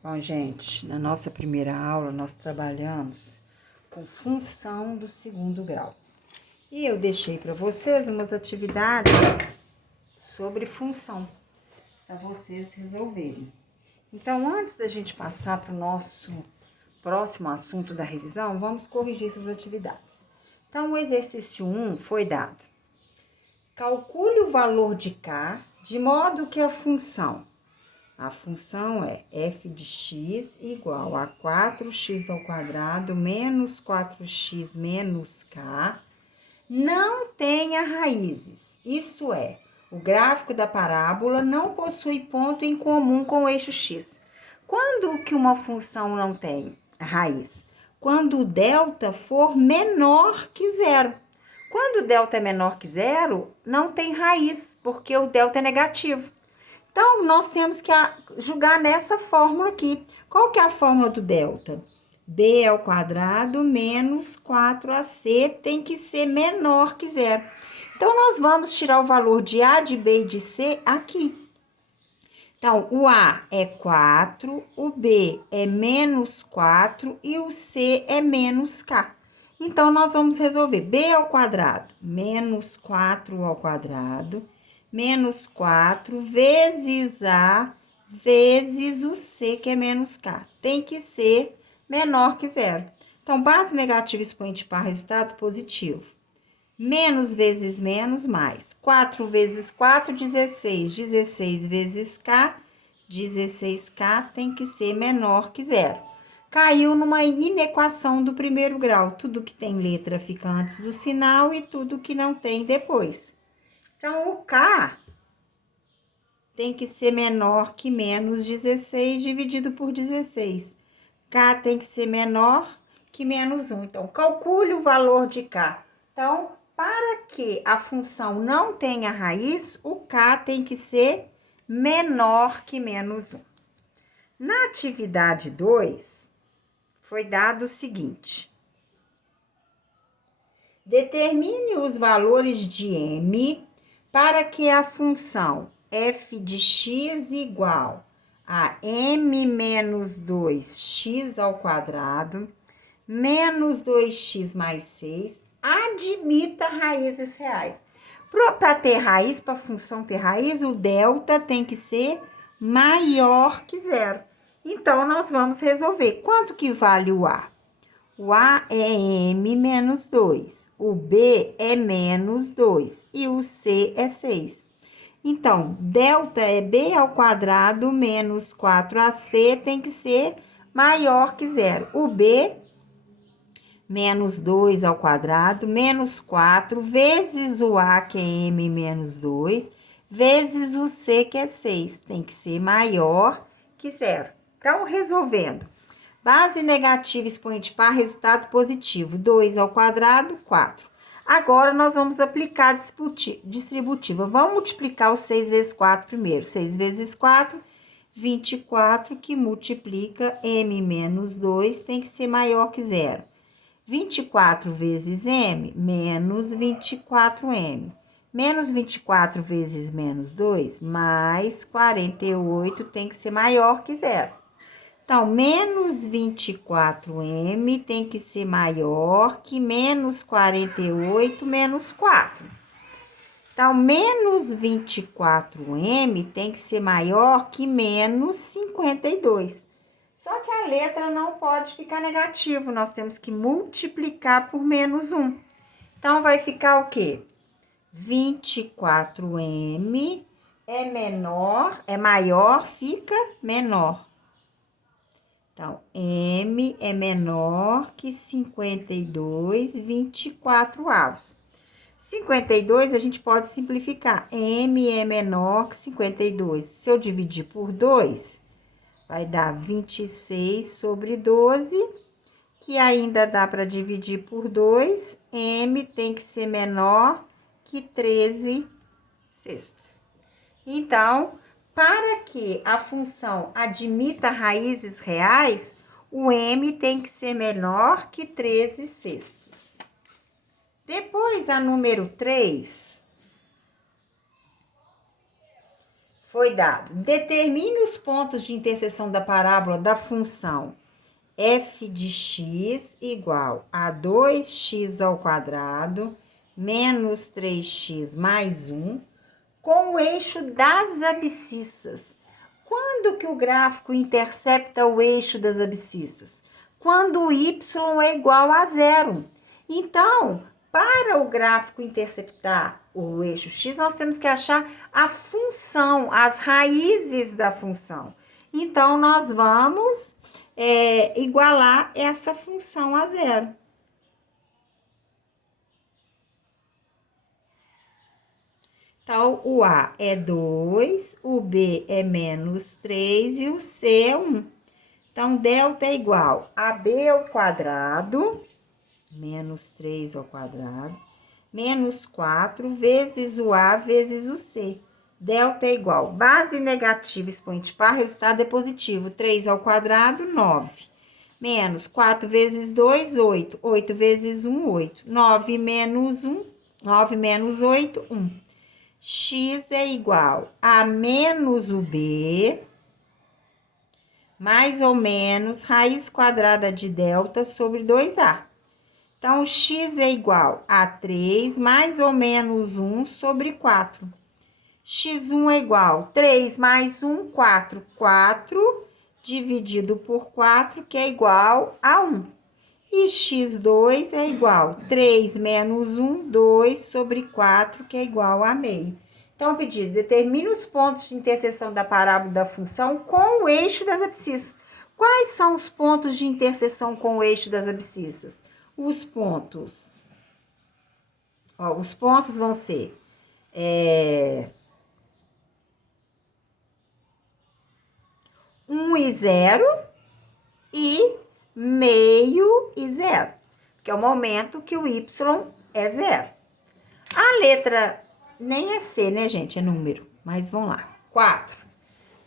Bom, gente, na nossa primeira aula nós trabalhamos com função do segundo grau. E eu deixei para vocês umas atividades sobre função, para vocês resolverem. Então, antes da gente passar para o nosso próximo assunto da revisão, vamos corrigir essas atividades. Então, o exercício 1 foi dado. Calcule o valor de K de modo que a função é f de x igual a 4x ao quadrado menos 4x menos k não tenha raízes. Isso é, o gráfico da parábola não possui ponto em comum com o eixo x. Quando que uma função não tem raiz? Quando o delta for menor que zero. Quando o delta é menor que zero, não tem raiz, porque o delta é negativo. Então, nós temos que julgar nessa fórmula aqui. Qual que é a fórmula do delta? B ao quadrado menos 4AC tem que ser menor que zero. Então, nós vamos tirar o valor de A, de B e de C aqui. Então, o A é 4, o B é menos 4 e o C é menos K. Então, nós vamos resolver B ao quadrado, menos 4 ao quadrado, menos 4 vezes A vezes o C, que é menos K. Tem que ser menor que zero. Então, base negativa expoente par, resultado positivo. Menos vezes menos, mais. 4 vezes 4, 16. 16 vezes K, 16K tem que ser menor que zero. Caiu numa inequação do primeiro grau. Tudo que tem letra fica antes do sinal e tudo que não tem depois. Então, o K tem que ser menor que menos 16 dividido por 16. K tem que ser menor que menos 1. Então, calcule o valor de K. Então, para que a função não tenha raiz, o K tem que ser menor que menos 1. Na atividade 2, foi dado o seguinte. Determine os valores de M para que a função f de x igual a m menos 2x ao quadrado menos 2x mais 6 admita raízes reais. Para ter raiz, para a função ter raiz, o delta tem que ser maior que zero. Então, nós vamos resolver. Quanto que vale o A? O A é m menos 2, o B é menos 2 e o C é 6. Então, delta é B ao quadrado menos 4AC tem que ser maior que zero. O B, menos 2 ao quadrado, menos 4, vezes o A, que é M menos 2, vezes o C, que é 6. Tem que ser maior que zero. Então, resolvendo. Base negativa expoente par, resultado positivo. 2 ao quadrado, 4. Agora, nós vamos aplicar a distributiva. Vamos multiplicar o 6 vezes 4 primeiro. 6 vezes 4, 24, que multiplica M menos 2, tem que ser maior que zero. 24 vezes M, menos 24M. Menos 24 vezes menos 2, mais 48, tem que ser maior que zero. Então, menos 24M tem que ser maior que menos 48 menos 4. Então, menos 24M tem que ser maior que menos 52. Só que a letra não pode ficar negativo, nós temos que multiplicar por menos 1. Então, vai ficar o quê? 24M é maior, fica menor. Então, M é menor que 52, 24 avos. 52 a gente pode simplificar. M é menor que 52. Se eu dividir por 2, vai dar 26 sobre 12, que ainda dá para dividir por 2. M tem que ser menor que 13 sextos. Então, para que a função admita raízes reais, o M tem que ser menor que 13 sextos. Depois, a número 3 foi dado. Determine os pontos de interseção da parábola da função f de x igual a 2x ao quadrado menos 3x mais 1 com o eixo das abscissas. Quando que o gráfico intercepta o eixo das abscissas? Quando o y é igual a zero. Então, para o gráfico interceptar o eixo x, nós temos que achar a função, as raízes da função. Então, nós vamos igualar essa função a zero. Então, o A é 2, o B é menos 3 e o C é 1. Então, delta é igual a B ao quadrado, menos 3 ao quadrado, menos 4 vezes o A vezes o C. Delta é igual, base negativa, expoente par, resultado é positivo. 3 ao quadrado, 9. Menos 4 vezes 2, 8. 8 vezes 1, 8. 9 menos 1, 9 menos 8, 1. X é igual a menos o B, mais ou menos raiz quadrada de delta sobre 2A. Então, x é igual a 3 mais ou menos 1 sobre 4. x1 é igual a 3 mais 1, 4. 4 dividido por 4, que é igual a 1. E x2 é igual a 3 menos 1, 2 sobre 4, que é igual a meio. Então, pedido, determine os pontos de interseção da parábola da função com o eixo das abscissas. Quais são os pontos de interseção com o eixo das abscissas? Os pontos vão ser 1 e 0 e meio e 0, que é o momento que o y é 0. A letra nem é C, né, gente? É número, mas vamos lá. 4.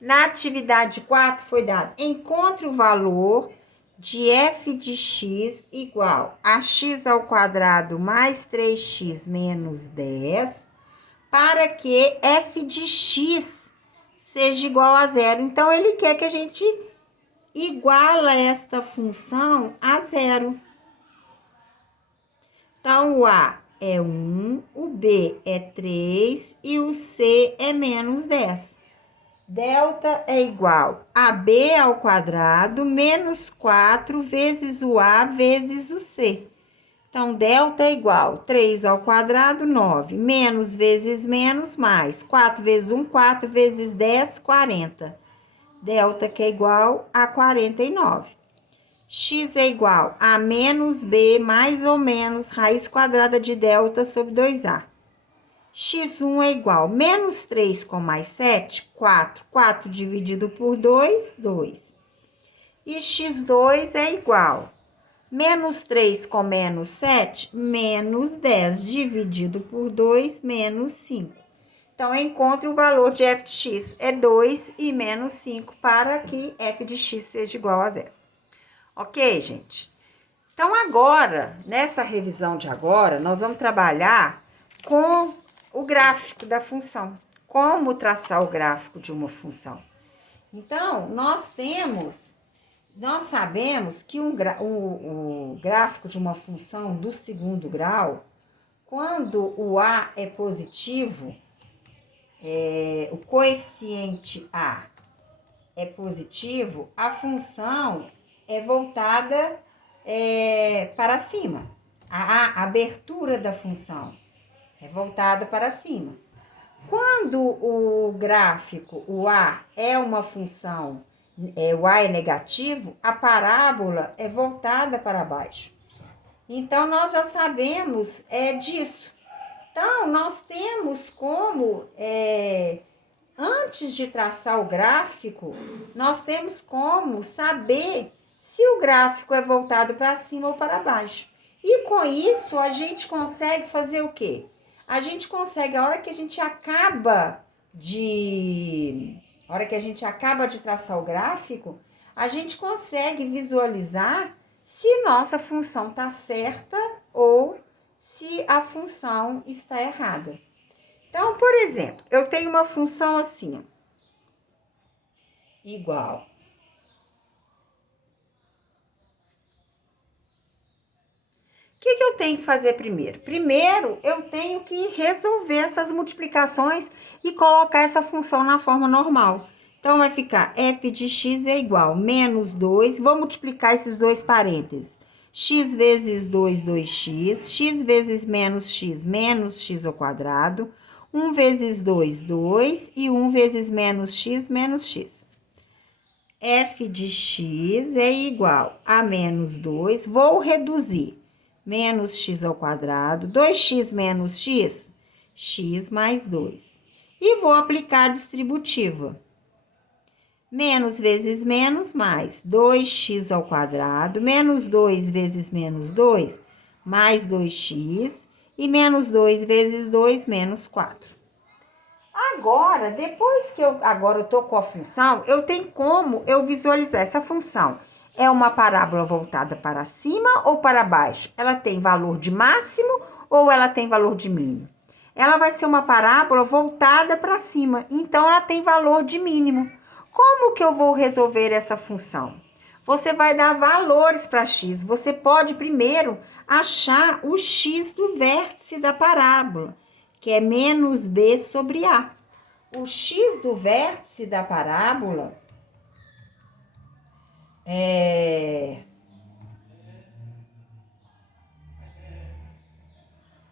Na atividade 4 foi dado, encontre o valor de f de x igual a x ao quadrado mais 3x menos 10, para que f de x seja igual a zero. Então, ele quer que a gente iguala esta função a zero. Então, o A é 1, o B é 3 e o C é menos 10. Delta é igual a B ao quadrado menos 4 vezes o A vezes o C. Então, delta é igual a 3 ao quadrado, 9. Menos vezes menos, mais. 4 vezes 1, 4 vezes 10, 40. Delta que é igual a 49. X é igual a menos B mais ou menos raiz quadrada de delta sobre 2A. x1 é igual a menos 3 com mais 7, 4. 4 dividido por 2, 2. E x2 é igual a menos 3 com menos 7, menos 10 dividido por 2, menos 5. Então, encontre o valor de f de x. É 2 e menos 5 para que f de x seja igual a zero. Ok, gente? Então, agora, nessa revisão de agora, nós vamos trabalhar com o gráfico da função. Como traçar o gráfico de uma função. Então, nós sabemos que o gráfico de uma função do segundo grau, quando o A é positivo, o coeficiente A é positivo, a função é voltada para cima. A abertura da função é voltada para cima. Quando o gráfico, o A, é uma função, o A é negativo, a parábola é voltada para baixo. Então, nós já sabemos disso. Então, nós temos como, antes de traçar o gráfico, nós temos como saber se o gráfico é voltado para cima ou para baixo. E com isso, a gente consegue fazer o quê? A gente consegue, a hora que a gente acaba de traçar o gráfico, a gente consegue visualizar se nossa função está certa ou se a função está errada. Então, por exemplo, eu tenho uma função assim, igual. O que eu tenho que fazer primeiro? Primeiro, eu tenho que resolver essas multiplicações e colocar essa função na forma normal. Então, vai ficar f de x é igual a menos 2, vou multiplicar esses dois parênteses. X vezes 2, 2x, x vezes menos x ao quadrado, 1 vezes 2, 2, e 1 vezes menos x. F de x é igual a menos 2, vou reduzir. Menos x ao quadrado, 2x menos x, x mais 2. E vou aplicar a distributiva. Menos vezes menos, mais 2x ao quadrado, menos 2 vezes menos 2, mais 2x, e menos 2 vezes 2, menos 4. Agora, depois que eu tô com a função, eu tenho como eu visualizar essa função. É uma parábola voltada para cima ou para baixo? Ela tem valor de máximo ou ela tem valor de mínimo? Ela vai ser uma parábola voltada para cima, então ela tem valor de mínimo. Como que eu vou resolver essa função? Você vai dar valores para x. Você pode primeiro achar o x do vértice da parábola, que é menos b sobre a. O x do vértice da parábola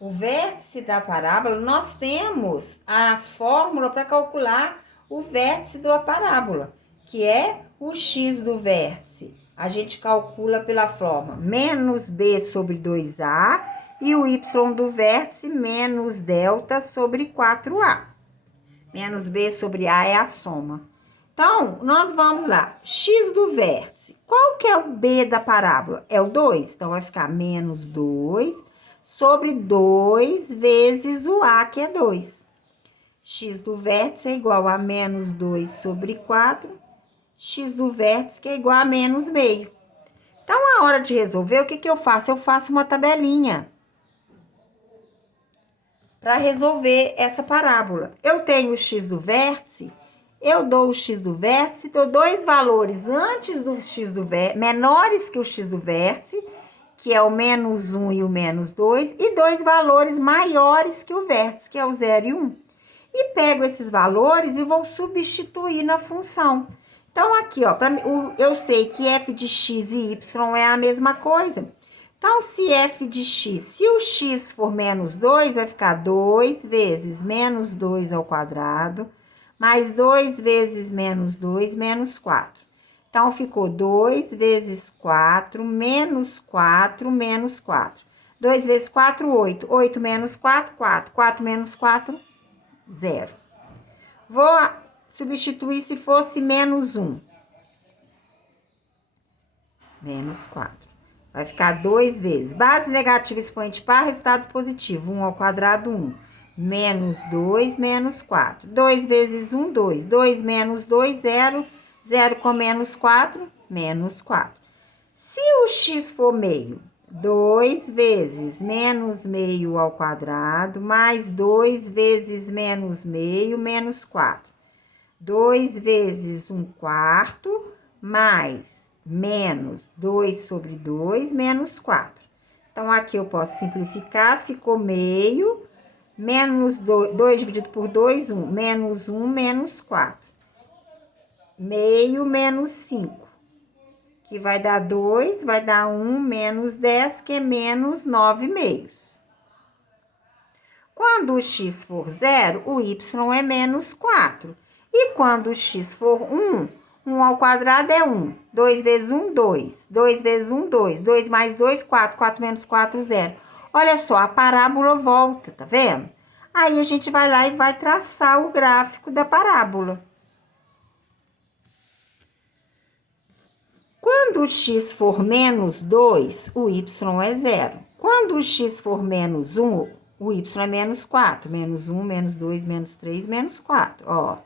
o vértice da parábola, nós temos a fórmula para calcular o vértice da parábola, que é o x do vértice. A gente calcula pela forma menos b sobre 2a e o y do vértice menos delta sobre 4a. Menos b sobre a é a soma. Então, nós vamos lá. X do vértice. Qual que é o b da parábola? É o 2. Então, vai ficar menos 2 sobre 2 vezes o a, que é 2. X do vértice é igual a menos 2 sobre 4. X do vértice que é igual a menos meio. Então, a hora de resolver, o que eu faço? Eu faço uma tabelinha para resolver essa parábola. Eu tenho o x do vértice, eu dou o x do vértice, dou dois valores antes do x do vértice, menores que o x do vértice, que é o menos 1 e o menos 2, e dois valores maiores que o vértice, que é o 0 e 1. E pego esses valores e vou substituir na função. Então, aqui, ó, eu sei que f de x e y é a mesma coisa. Então, se f de x, se o x for menos 2, vai ficar 2 vezes menos 2 ao quadrado, mais 2 vezes menos 2, menos 4. Então, ficou 2 vezes 4, menos 4, menos 4. 2 vezes 4, 8. 8 menos 4, 4. 4 menos 4, 0. Vou substituir se fosse menos 1. Menos 4. Vai ficar 2 vezes. Base negativa, expoente par, resultado positivo. 1 ao quadrado, 1. Menos 2, menos 4. 2 vezes 1, 2. 2 menos 2, 0. 0 com menos 4, menos 4. Se o x for meio, 2 vezes menos meio ao quadrado, mais 2 vezes menos meio, menos 4. 2 vezes 1 quarto, mais menos 2 sobre 2, menos 4. Então, aqui eu posso simplificar, ficou meio, menos 2 dividido por 2, 1. Menos 1, menos 4. Meio menos 5, que vai dar 2, vai dar 1, menos 10, que é menos 9 meios. Quando o x for 0, o y é menos 4. E quando o x for 1, 1 ao quadrado é 1. 2 vezes 1, 2. 2 vezes 1, 2. 2 mais 2, 4. 4 menos 4, 0. Olha só, a parábola volta, tá vendo? Aí a gente vai lá e vai traçar o gráfico da parábola. Quando o x for menos 2, o y é 0. Quando o x for menos 1, o y é menos 4. Menos 1, menos 2, menos 3, menos 4, ó.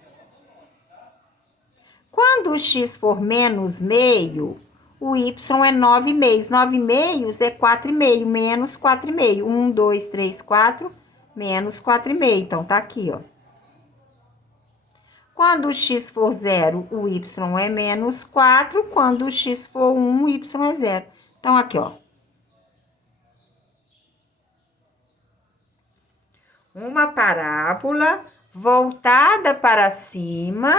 Quando o x for menos meio, o y é 9 meios. 9 meios é 4,5, menos 4,5. 1, 2, 3, 4, menos 4,5. Então, tá aqui, ó. Quando o x for 0, o y é menos 4. Quando o x for 1, o y é 0. Então, aqui, ó. Uma parábola voltada para cima,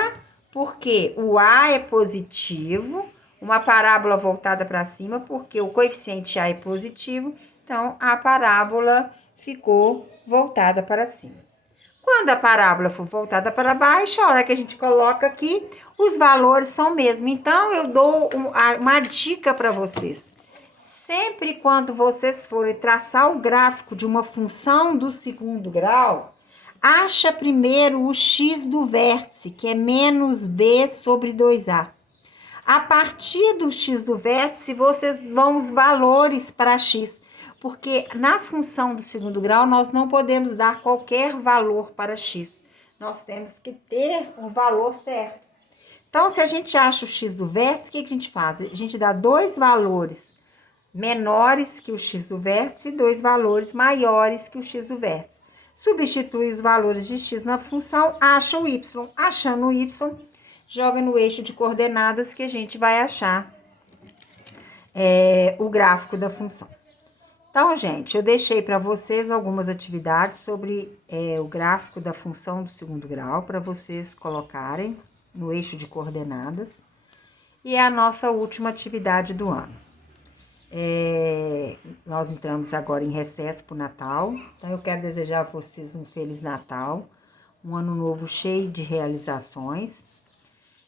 porque o A é positivo. Uma parábola voltada para cima, porque o coeficiente A é positivo. Então, a parábola ficou voltada para cima. Quando a parábola for voltada para baixo, a hora que a gente coloca aqui, os valores são o mesmo. Então, eu dou uma dica para vocês. Sempre quando vocês forem traçar o gráfico de uma função do segundo grau, acha primeiro o x do vértice, que é menos b sobre 2a. A partir do x do vértice, vocês vão os valores para x, porque na função do segundo grau, nós não podemos dar qualquer valor para x. Nós temos que ter um valor certo. Então, se a gente acha o x do vértice, o que a gente faz? A gente dá dois valores menores que o x do vértice e dois valores maiores que o x do vértice. Substitui os valores de x na função, acha o y. Achando o y, joga no eixo de coordenadas que a gente vai achar o gráfico da função. Então, gente, eu deixei para vocês algumas atividades sobre o gráfico da função do segundo grau, para vocês colocarem no eixo de coordenadas. E é a nossa última atividade do ano. Nós entramos agora em recesso para o Natal, então eu quero desejar a vocês um Feliz Natal, um ano novo cheio de realizações.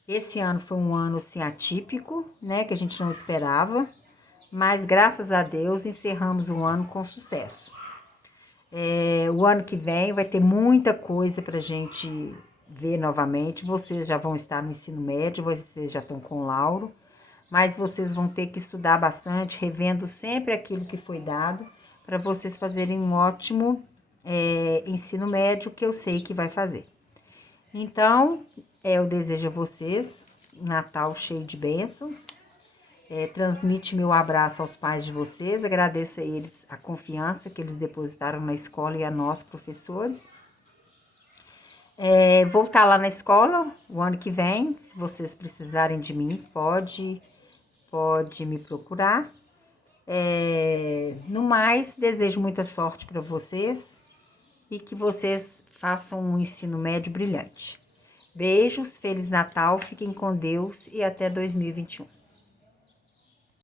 Esse ano foi um ano assim atípico, né, que a gente não esperava, mas graças a Deus encerramos o ano com sucesso. O ano que vem vai ter muita coisa para a gente ver novamente. Vocês já vão estar no ensino médio, vocês já estão com lauro, mas vocês vão ter que estudar bastante, revendo sempre aquilo que foi dado, para vocês fazerem um ótimo ensino médio, que eu sei que vai fazer. Então, eu desejo a vocês um Natal cheio de bênçãos. Transmite meu abraço aos pais de vocês, agradeço a eles a confiança que eles depositaram na escola e a nós, professores. Vou estar lá na escola o ano que vem, se vocês precisarem de mim, pode me procurar. No mais, desejo muita sorte para vocês e que vocês façam um ensino médio brilhante. Beijos, Feliz Natal, fiquem com Deus e até 2021.